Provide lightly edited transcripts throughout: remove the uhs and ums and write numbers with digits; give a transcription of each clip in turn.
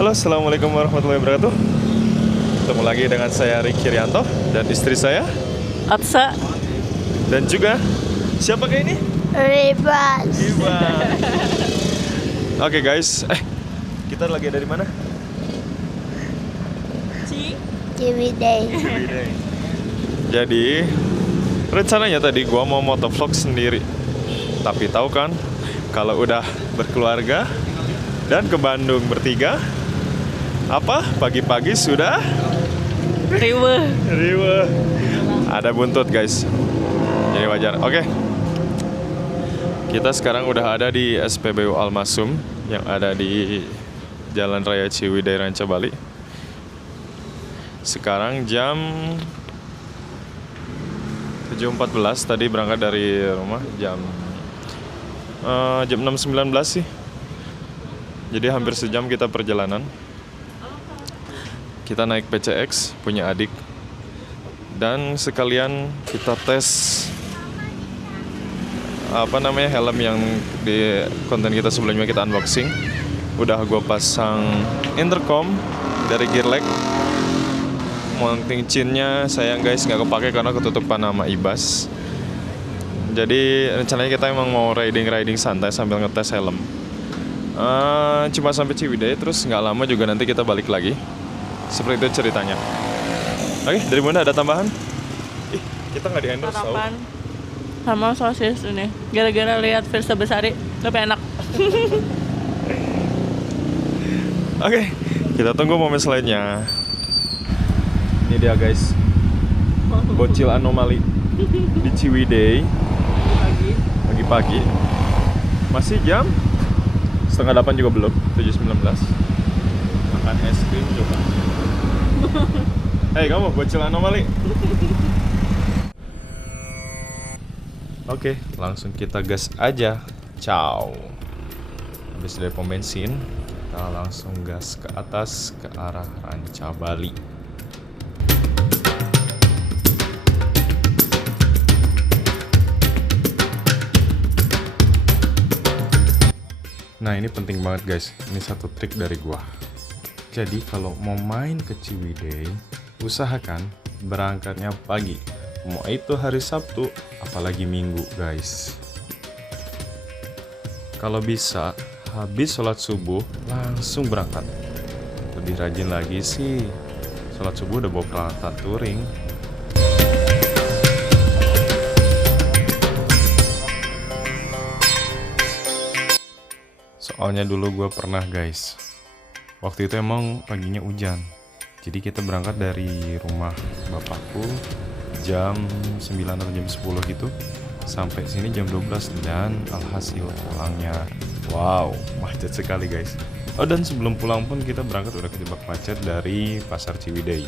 Halo, assalamualaikum warahmatullahi wabarakatuh. Ketemu lagi dengan saya Ricky Rianto dan istri saya Atsa. dan juga siapa kayak ini? Ribas. Iba. Oke guys, kita lagi ada di mana? Ciwidey. Jadi rencananya tadi gua mau motovlog sendiri, tapi tahu kan kalau udah berkeluarga dan ke Bandung bertiga, apa pagi-pagi sudah Riwe. ada buntut guys, jadi wajar. Oke, kita sekarang udah ada di SPBU Al-Masum yang ada di Jalan Raya Ciwidey Ranca Bali. Sekarang jam 7.14, tadi berangkat dari rumah jam 6.19 sih. Jadi hampir sejam kita perjalanan. Kita naik PCX punya adik. Dan sekalian kita tes helm yang di konten kita sebelumnya kita unboxing. Udah gue pasang intercom dari Gearleg. Mounting chainnya sayang guys nggak kepake karena ketutupan sama ibas. Jadi rencananya kita emang mau riding santai sambil ngetes helm. Cuma sampai Ciwidey, terus nggak lama juga nanti kita balik lagi. Seperti itu ceritanya. Oke, dari Bunda ada tambahan? Kita nggak di endorse tau. Sarapan sama sosis ini. Gara-gara lihat Firsa Besari, lebih enak. Oke, kita tunggu momen selanjutnya. Ini dia guys, bocil anomali di Ciwidey pagi-pagi. Masih jam 7:30 juga belum, 7.19. Makan es krim coba. Hei kamu bocil anomali. Oke, langsung kita gas aja. Ciao. Habis dari pom bensin, kita langsung gas ke atas ke arah Ranca Bali. Nah ini penting banget guys, ini satu trik dari gua. Jadi kalau mau main ke Ciwidey, usahakan berangkatnya pagi. Mau itu hari Sabtu, apalagi Minggu guys. Kalau bisa, habis sholat subuh langsung berangkat. Lebih rajin lagi sih, sholat subuh udah bawa peralatan touring. Soalnya dulu gue pernah guys, waktu itu emang paginya hujan. Jadi kita berangkat dari rumah bapakku jam 9 atau jam 10 gitu, sampai sini jam 12 dan alhasil pulangnya wow, macet sekali guys. Oh dan sebelum pulang pun kita berangkat udah kejebak macet dari Pasar Ciwidey.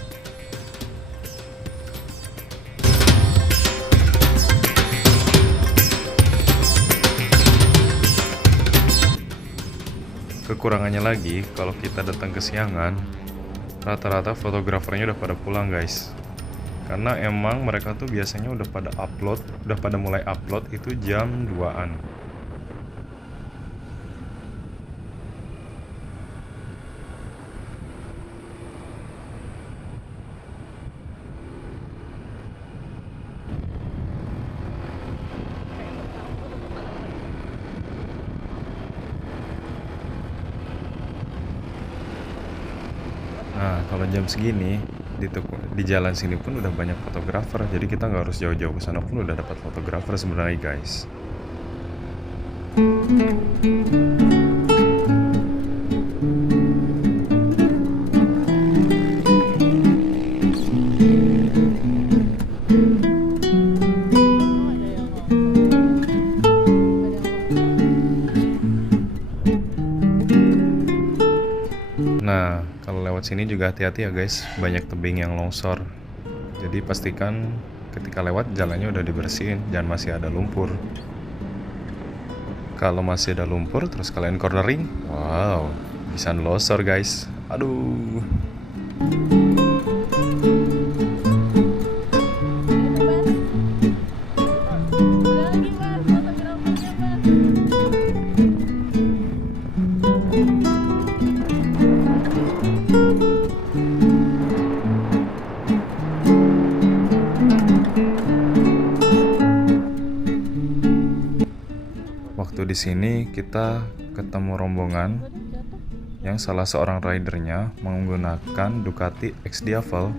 Kekurangannya lagi, kalau kita datang kesiangan, rata-rata fotografernya udah pada pulang guys. Karena emang mereka tuh biasanya udah pada mulai upload itu jam 2-an. Nah, kalau jam segini di jalan sini pun udah banyak fotografer, jadi kita nggak harus jauh-jauh ke sana pun udah dapat fotografer sebenarnya guys. Nah, kalau lewat sini juga hati-hati ya guys, banyak tebing yang longsor. Jadi pastikan ketika lewat jalannya udah dibersihin, jangan masih ada lumpur. Kalau masih ada lumpur terus kalian cornering, wow, bisa longsor guys. Aduh. di sini kita ketemu rombongan yang salah seorang ridernya menggunakan Ducati X Diavel.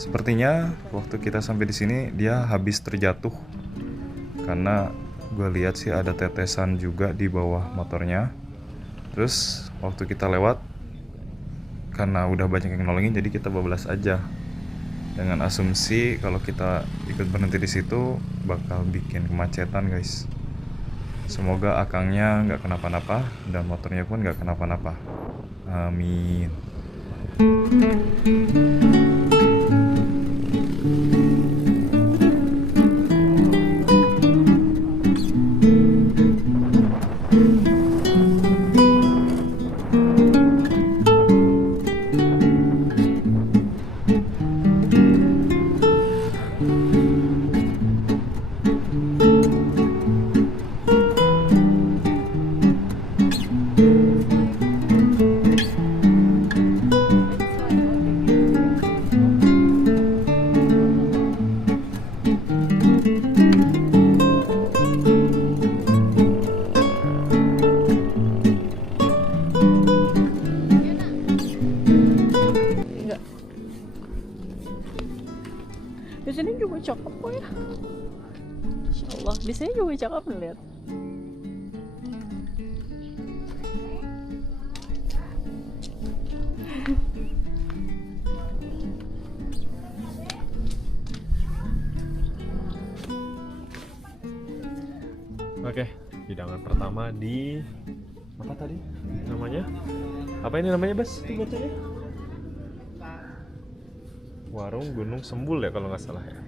Sepertinya waktu kita sampai di sini dia habis terjatuh. Karena gue lihat sih ada tetesan juga di bawah motornya. Terus waktu kita lewat, karena udah banyak yang nolongin, jadi kita bablas aja. Dengan asumsi kalau kita ikut berhenti di situ bakal bikin kemacetan, guys. Semoga akangnya nggak kenapa-napa dan motornya pun nggak kenapa-napa. Amin. Di sini juga cakep kok ya. Insya Allah, di sini juga cakep lihat. Oke, hidangan pertama di apa tadi namanya? Apa ini namanya, Bas? Itu bacanya? Warung Gunung Sembul ya kalau nggak salah ya.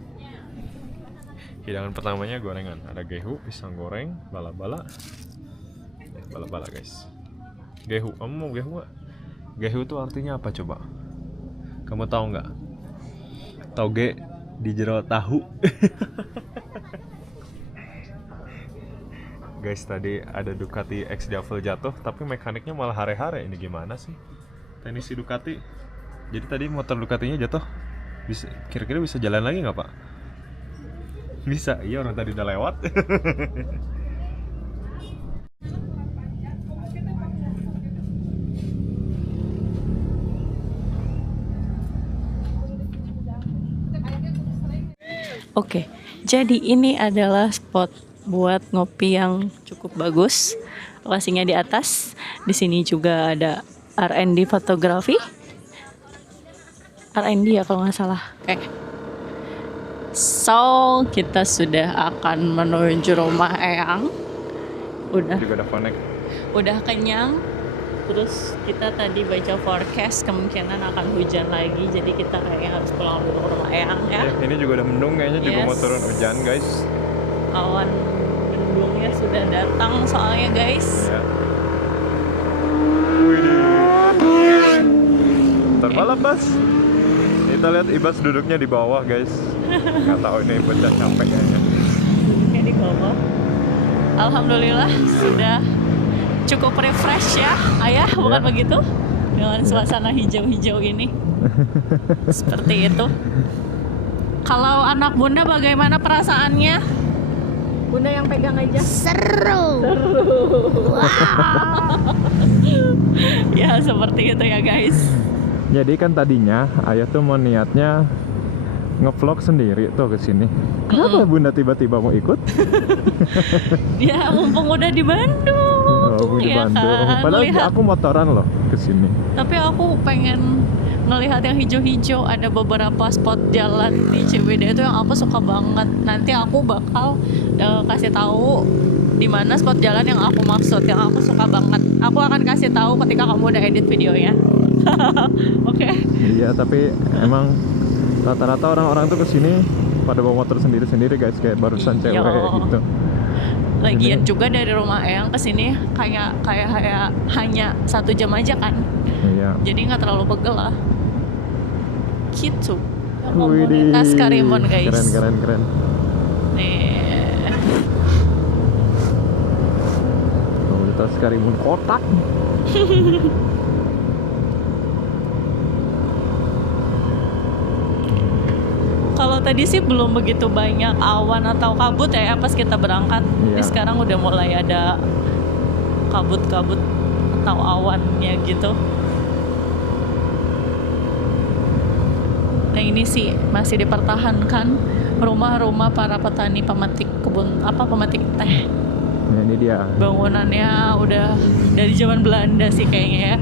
Hidangan pertamanya gorengan, ada gehu, pisang goreng, bala-bala. Bala-bala, guys. Gehu, kamu mau gehu nggak? Gehu itu artinya apa coba? Kamu tahu nggak? Toge di jero tahu. Guys, tadi ada Ducati X Diavel jatuh, tapi mekaniknya malah hare-hare. Ini gimana sih? Teknisi Ducati. Jadi tadi motor Ducatinya jatuh. Bisa, kira-kira bisa jalan lagi nggak, Pak? Bisa, iya, orang tadi udah lewat. Oke, jadi ini adalah spot buat ngopi yang cukup bagus. Lokasinya di atas. Di sini juga ada R&D fotografi. R&D ya kalau nggak salah. Oke. So, kita sudah akan menuju rumah Eyang. Juga udah connect. Udah kenyang. Terus kita tadi baca forecast kemungkinan akan hujan lagi. Jadi kita kayaknya harus pulang dulu ke rumah Eyang ya. Ini juga udah mendung, kayaknya juga mau turun hujan, guys. Awan mendungnya sudah datang soalnya, guys. Ya. Terbalap, Bas. Kita lihat Ibas duduknya di bawah, guys. Nggak tahu ini bocah capek kayaknya. Duduknya di bawah. Alhamdulillah sudah cukup refresh ya, Ayah, bukan begitu? Dengan suasana hijau-hijau ini. Seperti itu. Kalau anak Bunda bagaimana perasaannya? Bunda yang pegang aja. Seru. Wow. Ya seperti itu ya, guys. Jadi kan tadinya Ayah tuh mau niatnya ngevlog sendiri tuh ke sini. Kenapa Bunda tiba-tiba mau ikut? Ya mumpung udah di Bandung. Oh, di Ya Bandung. kan? Padahal Lihat. aku motoran loh ke sini. Tapi aku pengen ngelihat yang hijau-hijau. Ada beberapa spot jalan di CBD itu yang aku suka banget. Nanti aku bakal kasih tahu di mana spot jalan yang aku maksud, yang aku suka banget. Aku akan kasih tahu ketika kamu udah edit videonya. Oke. Iya, tapi emang rata-rata orang-orang tuh kesini pada bawa motor sendiri-sendiri, guys, kayak barusan Iya. cewek gitu. Lagian juga dari rumah Eyang ke sini kayak hanya 1 jam aja kan. Iya. Jadi nggak terlalu pegel lah. Gitu. Widih. Komunitas Karimun, guys. Keren. Nih. Komunitas Karimun kotak. Kalau tadi sih belum begitu banyak awan atau kabut ya pas kita berangkat. Iya. Ini sekarang udah mulai ada kabut-kabut atau awannya gitu. Nah ini sih masih dipertahankan rumah-rumah para petani pemetik pemetik teh. Nah, ini dia. Bangunannya udah dari zaman Belanda sih kayaknya ya.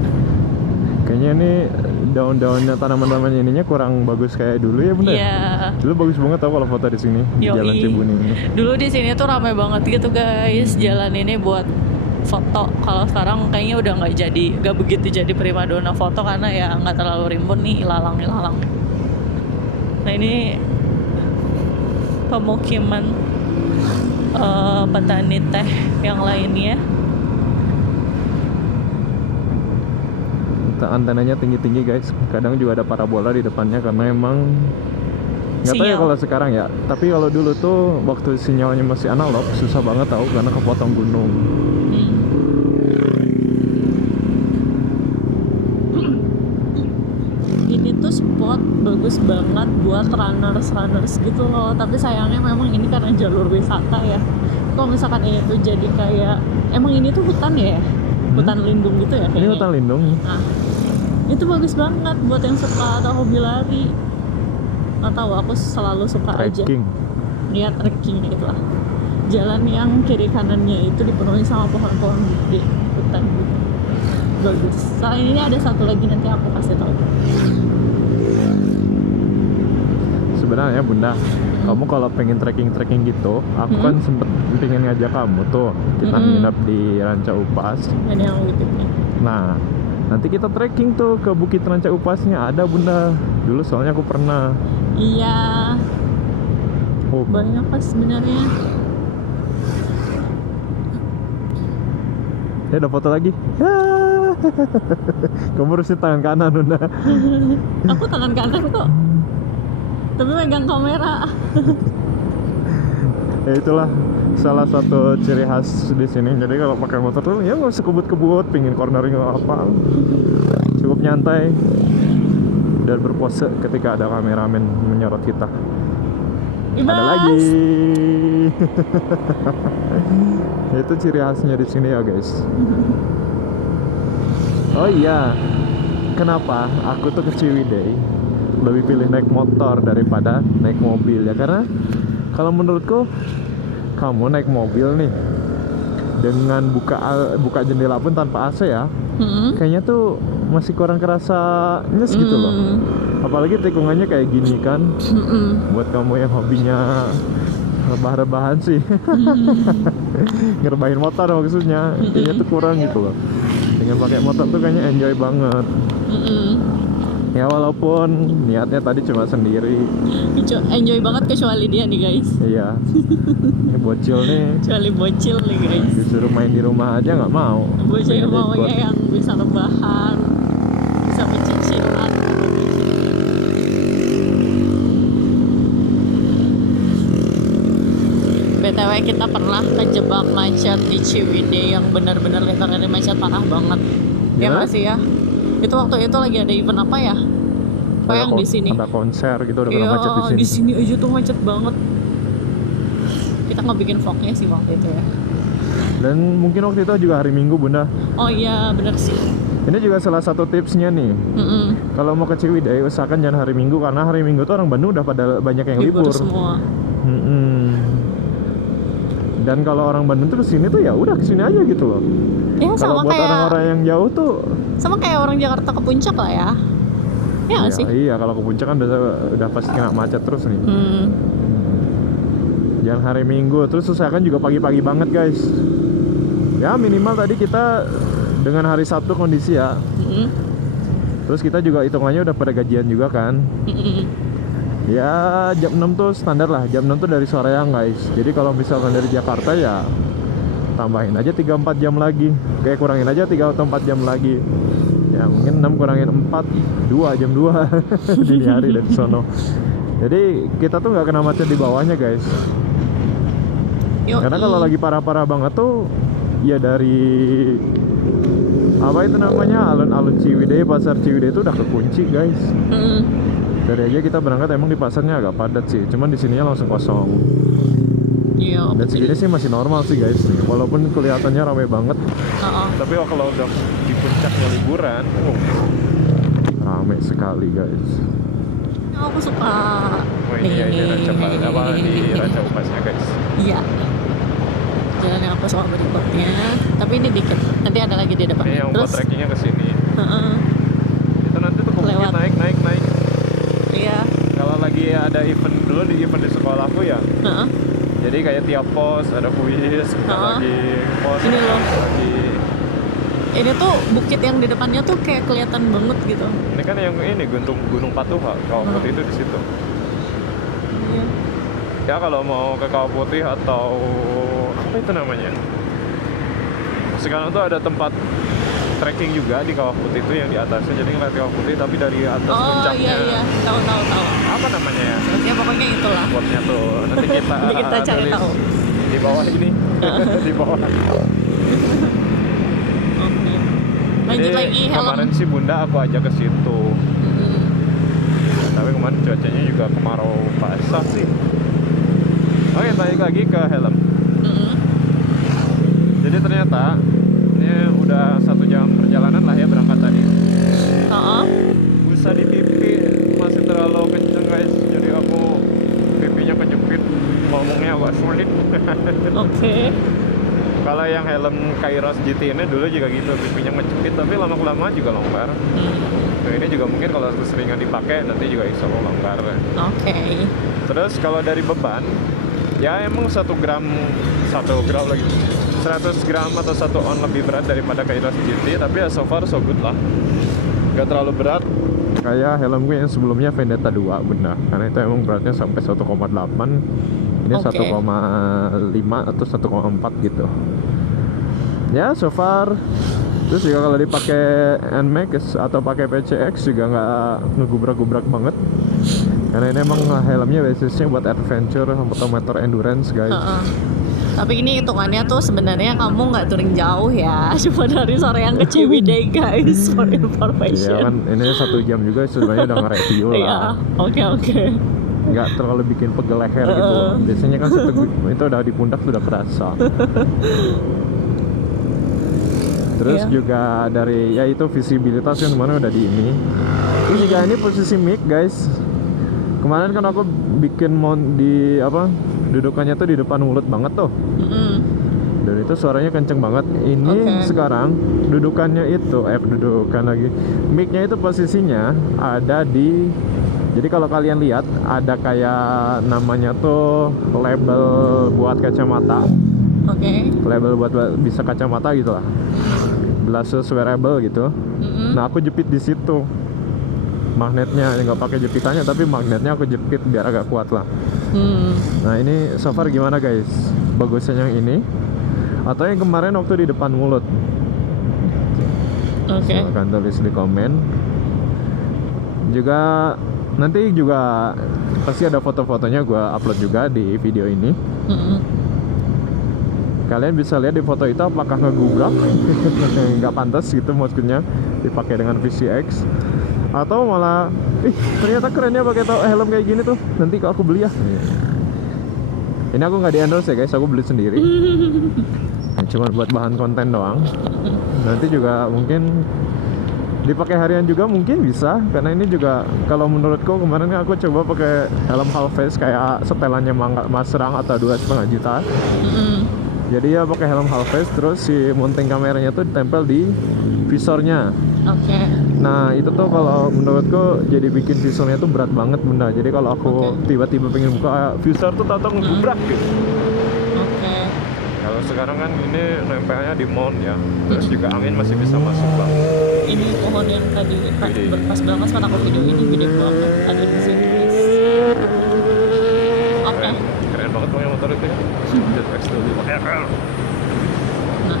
Kayaknya ini daun-daunnya tanaman-tanaman ininya kurang bagus kayak dulu ya Bunda. Iya. Dulu bagus banget tau kalau foto di sini di Yoi. Jalan Cibuning ini. Dulu di sini tuh ramai banget gitu guys, jalan ini buat foto. Kalau sekarang kayaknya udah nggak begitu jadi primadona foto karena ya nggak terlalu rimbun nih, ilalang. Nah ini pemukiman petani teh yang lainnya. Antenanya tinggi-tinggi guys. Kadang juga ada parabola di depannya karena emang nggak tahu ya Sinyal. kalau sekarang ya. Tapi kalau dulu tuh waktu sinyalnya masih analog susah banget tahu karena kepotong gunung. Ini tuh spot bagus banget buat runners gitu loh. Tapi sayangnya memang ini karena jalur wisata ya. Kalau misalkan ini tuh jadi kayak emang ini tuh hutan ya, hutan lindung gitu ya Ini kayaknya. hutan lindung. Nah, itu bagus banget buat yang suka atau hobi lari. Atau aku selalu suka Trekking. aja niat trekking gitu lah. Jalan yang kiri kanannya itu dipenuhi sama pohon-pohon gede, hutan gitu. Bagus. Selain ini ada satu lagi nanti aku kasih tahu. Sebenarnya Bunda, kamu kalau pengen trekking gitu, aku kan sempet pengen ngajak kamu tuh kita nginep di Ranca Upas. Ini yang YouTube-nya. Nah, nanti kita trekking tuh ke Bukit Ranca Upasnya ada Bunda. Dulu soalnya aku pernah. Iya, Oh, banyak pas sebenarnya. ya ada foto lagi. Kamu harusnya tangan kanan Bunda. Aku tangan kanan kok, tapi megang kamera. Ya itulah salah satu ciri khas di sini. Jadi kalau pakai motor tuh ya nggak usah kebut-kebut, pingin cornering atau apa, cukup nyantai dan berpose ketika ada kameramen menyorot kita. Ibas. Ada lagi. Itu ciri khasnya di sini ya guys. Oh iya, kenapa aku tuh ke Ciwidey lebih pilih naik motor daripada naik mobil ya? Karena kalau menurutku kamu naik mobil nih dengan buka jendela pun tanpa AC ya, kayaknya tuh masih kurang kerasa nyes gitu loh. Apalagi tikungannya kayak gini kan. Buat kamu yang hobinya rebah-rebahan sih, ngerebahin motor maksudnya, kayaknya tuh kurang gitu loh. Dengan pakai motor tuh kayaknya enjoy banget. Ya walaupun niatnya tadi cuma sendiri. Enjoy banget kecuali dia nih guys. Iya. Ini bocil nih Kecuali bocil nih guys. disuruh main di rumah aja nggak mau. Bocil Pengen ikut. maunya yang bisa rebahan, bisa mencicilan. BTW kita pernah kejebak macet di Ciwidey yang benar-benar literally macet parah banget. Ya Gimana? nggak sih ya? Itu waktu itu lagi ada event apa ya? Oh yang di sini. Ada konser gitu udah Iya, kena macet di sini. di sini aja tuh macet banget. Kita nggak bikin vlognya sih waktu itu ya. Dan mungkin waktu itu juga hari Minggu Bunda. Oh iya bener sih. Ini juga salah satu tipsnya nih. Kalau mau ke Ciwidey usahakan jangan hari Minggu karena hari Minggu tuh orang Bandung udah pada banyak yang libur. Semua. Dan kalau orang Bandung tuh kesini tuh ya udah kesini aja gitu loh. Ya Kalau sama buat kayak orang-orang yang jauh tuh sama kayak orang Jakarta ke puncak lah ya. Ya nggak sih? iya kalau ke puncak kan udah pasti kena macet terus nih. Jangan hari Minggu, terus usahakan juga pagi-pagi banget guys. Ya minimal tadi kita dengan hari Sabtu kondisi ya. Terus kita juga hitungannya udah pada gajian juga kan. Ya jam 6 tuh standar lah, jam 6 tuh dari soreang guys. Jadi kalau misalkan dari Jakarta ya tambahin aja 3-4 jam lagi. Kayak kurangin aja 3 atau 4 jam lagi. Ya mungkin 6 kurangin 4, 2 jam 2 dini hari dari sono. Jadi kita tuh nggak kena macet di bawahnya guys. Karena kalau lagi parah-parah banget tuh ya dari apa itu namanya alun-alun Ciwidey, pasar Ciwidey itu udah kekunci guys. Tadi aja kita berangkat emang di pasarnya agak padat sih, cuman di sininya langsung kosong. Iya. Dan segini sih masih normal sih guys, walaupun kelihatannya ramai banget. Tapi kalau udah di puncaknya liburan, ramai sekali guys. Aku suka. Oh ini ya, ini di Ranca Upasnya guys. Iya. Jalan yang aku suka berikutnya, tapi ini dikit. Nanti ada lagi di depan. Ini yang buat trekkingnya ke sini. Itu nanti tuh Lewat. naik. Iya. Kalau lagi ada event dulu di sekolahku ya. Jadi kayak tiap pos ada kuis, kita lagi pos, Ini loh. lagi. Ini tuh bukit yang di depannya tuh kayak kelihatan banget gitu. Ini kan yang ini Gunung Patuha, Kawah Putih itu di situ. Iya. Ya kalau mau ke Kawah Putih atau apa itu namanya? Sekarang tuh ada tempat trekking juga di Kawah Putih itu yang di atasnya, jadi ngeliat Kawah Putih tapi dari atas puncaknya. Iya. Tahu. Apa namanya ya? Ya pokoknya itulah. Spotnya tuh nanti kita Nanti kita cari tulis tahu. di bawah ini. Di bawah. Oke. Lanjut Jadi, lagi helm. kemarin sih Bunda aku ajak ke situ. Tapi kemarin cuacanya juga kemarau basah sih. Oke, balik lagi ke helm. Jadi ternyata ini udah 1 jam perjalanan lah ya berangkat tadi. Busa di pipi masih terlalu kenceng guys. Jadi aku pipinya kejepit, ngomongnya agak sulit. Oke. Kalau yang helm Kairos GT ini dulu juga gitu, pipinya ngejepit tapi lama-kelamaan juga longgar. Nah, ini juga mungkin kalau keseringan dipakai nanti juga bisa longgar. Oke. Terus kalau dari beban, ya emang 1 gram lagi, 100 gram atau 1 on lebih berat daripada Kairos GT, tapi ya so far so good lah, nggak terlalu berat. Kayak helm gue yang sebelumnya Vendetta 2 benar, karena itu emang beratnya sampai 1,8, ini Oke. 1,5 atau 1,4 gitu. Ya so far. Terus juga kalau dipakai NMAX atau pakai PCX juga nggak ngegubrak-gubrak banget, karena ini emang helmnya basisnya buat adventure atau motor endurance guys. Tapi ini hitungannya tuh sebenarnya kamu nggak touring jauh ya, cuma dari Soreang ke Ciwidey guys, for information. Iya kan, ini 1 jam juga sebenarnya udah nge-review Iya, lah. oke. Nggak terlalu bikin pegel leher gitu. Biasanya kan itu udah di pundak sudah kerasa. Terus Iya. juga dari ya itu visibilitas kan kemarin udah di ini. Terus juga ini posisi mic guys. Kemarin kan aku bikin di dudukannya tuh di depan mulut banget tuh. Dan itu suaranya kenceng banget. Ini sekarang dudukannya itu dudukan lagi. Mic-nya itu posisinya ada di, jadi kalau kalian lihat ada kayak namanya tuh label buat kacamata. Label buat bisa kacamata gitu lah. Glasses wearable gitu. Nah, aku jepit di situ. Magnetnya nggak pakai jepitannya, tapi magnetnya aku jepit biar agak kuat lah. Nah, ini so far gimana guys? Bagusnya yang ini atau yang kemarin waktu di depan mulut? Silahkan tulis di komen. Juga nanti juga pasti ada foto-fotonya gue upload juga di video ini. Kalian bisa lihat di foto itu apakah ngegubrak nggak pantas gitu maksudnya dipakai dengan VCX, atau malah ternyata kerennya pakai helm kayak gini tuh, nanti kalau aku beli ya. Ini aku nggak di endorse ya guys, aku beli sendiri. Cuma buat bahan konten doang. Nanti juga mungkin dipakai harian juga mungkin bisa, karena ini juga kalau menurutku kemarin aku coba pakai helm half face kayak setelannya Mas Rang atau 2,5 juta. Jadi ya pakai helm half face, terus si mounting kameranya tuh ditempel di visornya. Nah itu tuh kalau menurutku jadi bikin visornya tuh berat banget bunda. Jadi kalau aku tiba-tiba pengen buka visor tuh tahu ngegubrak gitu. Kalau sekarang kan ini nempelnya di mount ya, terus juga angin masih bisa masuk lah. Ini pohon yang tadi berpas banget saat aku video ini gede banget, ada di sini guys. Keren banget punya motor itu ya. Jet X25 RL. Nah,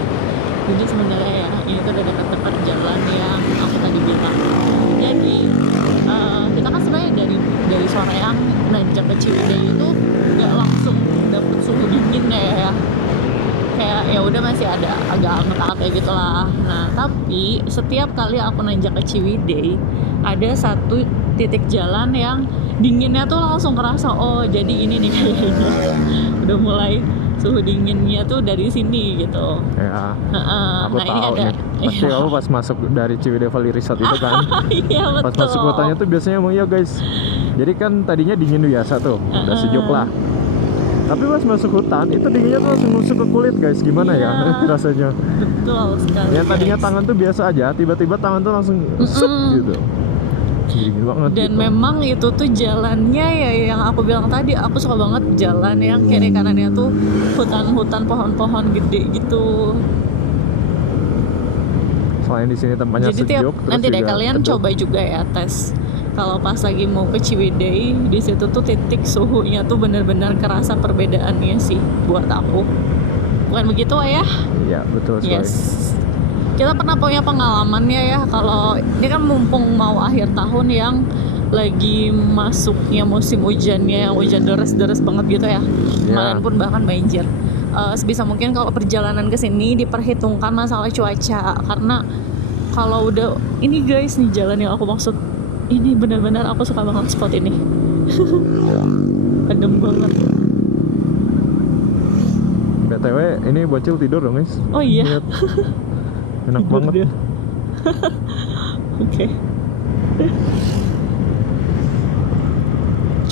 jadi sebenarnya ya ini tuh udah dekat tempat jalan yang aku tadi bilang. Jadi kita kan sebenarnya dari Soreang nanjak ke Ciwidey itu nggak langsung dapet suhu dingin ya. Kayak ya udah masih ada agak anget-anget kayak gitu lah. Nah tapi setiap kali aku nanjak ke Ciwidey ada satu titik jalan yang dinginnya tuh langsung kerasa, oh jadi ini nih kayaknya udah mulai suhu dinginnya tuh dari sini gitu. Ya, aku nah ini tahu ada nih. Pasti kamu pas masuk dari Ciwidey Valley Resort itu kan. iya betul. Pas masuk hutannya tuh biasanya emang ya guys. Jadi kan tadinya dingin biasa tuh, udah sejuk lah. Tapi pas masuk hutan itu dinginnya tuh langsung nusuk ke kulit guys. Gimana ya rasanya? Betul sekali. Ya tadinya guys. tangan tuh biasa aja, tiba-tiba tangan tuh langsung sup gitu. Dingin banget. Dan gitu. memang itu tuh jalannya ya yang aku bilang tadi, aku suka banget jalan yang kiri kanannya tuh hutan-hutan pohon-pohon gede gitu. Selain di sini tempatnya Jadi sejuk, terus nanti deh juga kalian teduh. coba juga ya tes. Kalau pas lagi mau ke Ciwidey, di situ tuh titik suhunya tuh benar-benar kerasa perbedaannya sih buat aku. Bukan begitu Ayah? Iya betul sekali. Yes. Kita pernah punya pengalamannya ya, kalau ini kan mumpung mau akhir tahun yang lagi masuknya musim hujannya, yang hujan deras-deras banget gitu ya. Kemarin pun bahkan banjir. Sebisa mungkin kalau perjalanan ke sini diperhitungkan masalah cuaca, karena kalau udah ini guys nih jalan yang aku maksud, ini benar-benar aku suka banget spot ini. Adem banget. BTW ini bocil tidur dong guys. Oh iya. Lihat. Enak Tidur banget. dia. Oke.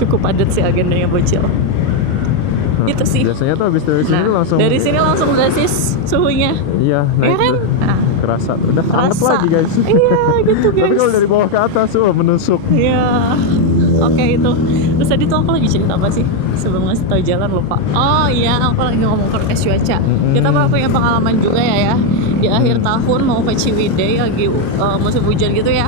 Cukup padat sih agendanya bocil. Nah, Itu sih. biasanya tuh habis dari sini Nah, langsung dari sini langsung drastis suhunya. iya Ya naik kan? tuh. Nah, Kerasa tuh. Udah anget kerasa. lagi guys. Iya gitu guys. Tapi kalau dari bawah ke atas tuh menusuk. Iya. Oke itu. Terus tadi tuh aku lagi cerita apa sih? Sebelum ngasih tahu jalan lupa. Oh iya, aku lagi ngomong forecast cuaca. Kita pernah punya pengalaman juga ya. Di akhir tahun mau ke Ciwidey lagi musim hujan gitu ya.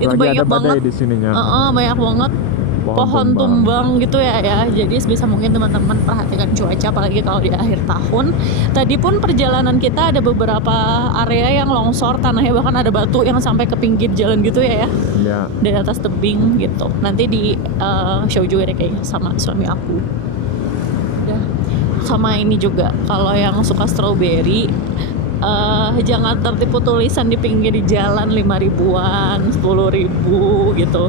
Itu Lagi banyak ada badai banget. di sininya. Banyak banget pohon tumbang gitu ya. Jadi sebisa mungkin teman-teman perhatikan cuaca, apalagi kalau di akhir tahun. Tadi pun perjalanan kita ada beberapa area yang longsor, tanahnya bahkan ada batu yang sampai ke pinggir jalan gitu ya. Iya. Dari atas tebing gitu. Nanti di show juga deh kayaknya sama suami aku. Ya. Sama ini juga, kalau yang suka strawberry, jangan tertipu tulisan di pinggir jalan 5.000-an, 10.000 gitu.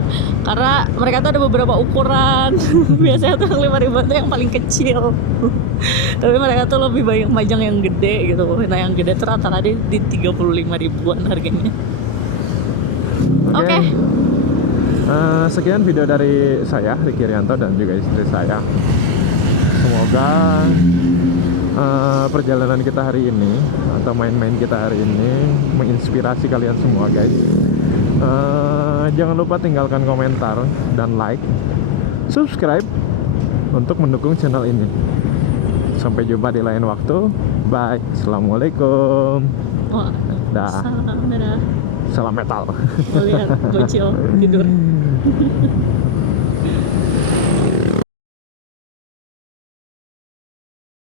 Karena mereka tuh ada beberapa ukuran. Biasanya tuh yang 5.000-an tuh yang paling kecil. Tapi mereka tuh lebih banyak majang yang gede gitu. Nah yang gede tuh rata-rata di 35.000-an harganya. Oke. Sekian video dari saya Ricky Rianto dan juga istri saya. Semoga perjalanan kita hari ini atau main-main kita hari ini menginspirasi kalian semua guys. Jangan lupa tinggalkan komentar dan like, subscribe untuk mendukung channel ini. Sampai jumpa di lain waktu. Bye. Assalamualaikum. Wah, Dah. dadah. Salam metal. Lihat bocil tidur.